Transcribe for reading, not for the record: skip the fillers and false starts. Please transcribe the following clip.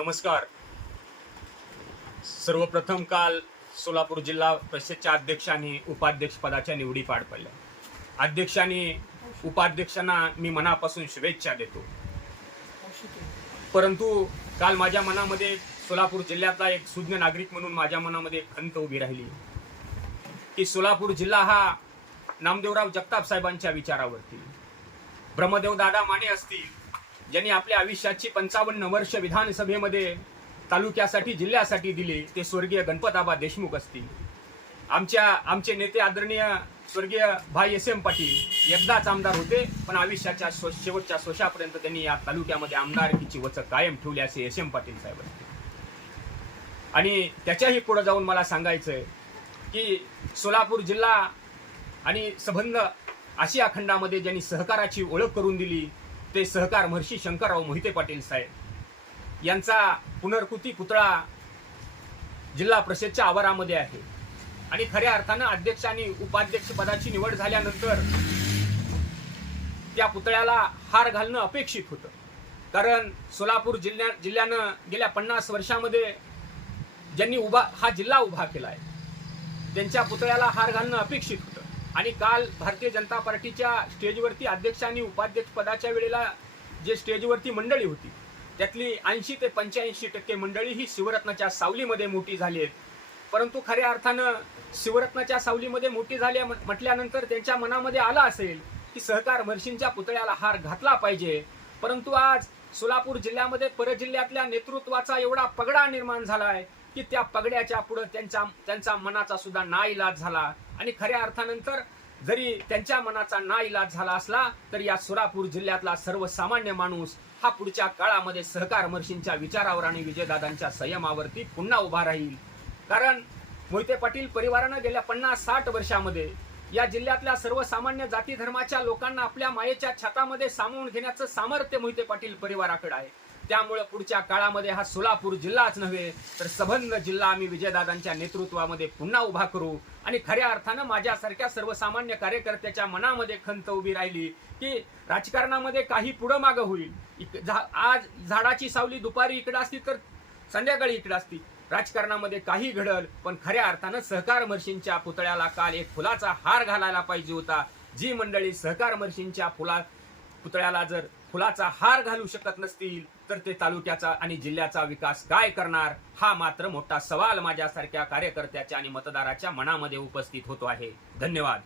नमस्कार. सर्वप्रथम काल सोलापूर जिल्हा परिषदच्या अध्यक्षांनी उपाध्यक्ष पदाच्या निवडी पार पडल्या. अध्यक्षांनी उपाध्यक्षांना मी मनापासून शुभेच्छा देतो. परंतु काल माझ्या मनामध्ये सोलापूर जिल्ह्यातला एक सुज्ञ नागरिक म्हणून माझ्या मनामध्ये एक खंत उभी राहिली की सोलापूर जिल्हा हा नामदेवराव जगताप साहेबांच्या विचारावरती, ब्रह्मदेव दादा माने असतील ज्यांनी आपल्या आयुष्याची 55 वर्ष विधानसभेमध्ये तालुक्यासाठी जिल्ह्यासाठी दिले, ते स्वर्गीय गणपताबा देशमुख असतील, आमचे नेते आदरणीय स्वर्गीय भाई एस.एम. पाटील एकदाच आमदार होते, पण आयुष्याच्या शेवटच्या श्वासापर्यंत त्यांनी या तालुक्यामध्ये आमदारकीची वचक कायम ठेवली असे एस.एम. पाटील साहेब असतील. आणि त्याच्याही पुढे जाऊन मला सांगायचंय की सोलापूर जिल्हा आणि संबंध आशिया खंडामध्ये ज्यांनी सहकाराची ओळख करून दिली ते सहकार महर्षी शंकरराव मोहिते पाटील साहेब यांचा पुनर्कृती पुतळा जिल्हा परिषदच्या आवारामध्ये आहे. आणि खऱ्या अर्थानं अध्यक्ष आणि उपाध्यक्ष पदाची निवड झाल्यानंतर त्या पुतळ्याला हार घालणं अपेक्षित होतं, कारण सोलापूर जिल्ह्यानं गेल्या 50 वर्षामध्ये ज्यांनी हा जिल्हा उभा केलाय त्यांच्या पुतळ्याला हार घालणं अपेक्षित होतं. आणि काल भारतीय जनता पार्टीच्या स्टेजवरती अध्यक्ष आणि उपाध्यक्ष पदाच्या वेळेला जे स्टेजवरती मंडळी होती त्यातली 80 ते 85% मंडळी ही शिवरत्नाच्या सावलीमध्ये मोठी झाली आहेत. परंतु खऱ्या अर्थानं शिवरत्नाच्या सावलीमध्ये मोठी झाली म्हटल्यानंतर त्यांच्या मनामध्ये आलं असेल की सहकार महर्षींच्या पुतळ्याला हार घातला पाहिजे. परंतु आज सोलापूर जिल्ह्यामध्ये परजिल्ह्यातल्या नेतृत्वाचा एवढा पगडा निर्माण झालाय की त्या पगड्याच्या पुढे त्यांचा मनाचा सुद्धा नाईलाज झाला. आणि खऱ्या अर्थानंतर जरी त्यांच्या मनाचा नाईलाज झाला असला तर या सोलापूर जिल्ह्यातला सर्वसामान्य माणूस हा पुढच्या काळामध्ये सहकार महर्षींच्या विचारावर आणि विजयदादांच्या संयमावरती पुन्हा उभा राहील. कारण मोहिते पाटील परिवारानं गेल्या 50-60 वर्षामध्ये या जिल्ह्यातल्या सर्वसामान्य जाती धर्माच्या लोकांना आपल्या मायेच्या छातामध्ये सामावून घेण्याचं सामर्थ्य मोहिते पाटील परिवाराकडे आहे. त्यामुळे पुढच्या काळामध्ये हा सोलापूर जिल्हाच नव्हे तर संबंध जिल्हा आम्ही विजयदादांच्या नेतृत्वामध्ये पुन्हा उभा करू. आणि खऱ्या अर्थानं माझ्यासारख्या सर्वसामान्य कार्यकर्त्याच्या मनामध्ये खंत उभी राहिली की राजकारणामध्ये काही पुढं मागं होईल. आज झाडाची सावली दुपारी इकडे असती तर संध्याकाळी इकडे असती. राजकारणामध्ये काही घडल, पण खऱ्या अर्थानं सहकार महर्षींच्या पुतळ्याला काल एक फुलाचा हार घालायला पाहिजे होता. जी मंडळी सहकार महर्षींच्या पुतळ्याला जर फुलाचा हार घालू शकत नसतील तर ते तालुक्याचा आणि जिल्ह्याचा विकास काय करणार, हा मात्र मोठा सवाल माझ्यासारख्या कार्यकर्त्याच्या आणि मतदाराच्या मनामध्ये उपस्थित होतो आहे. धन्यवाद.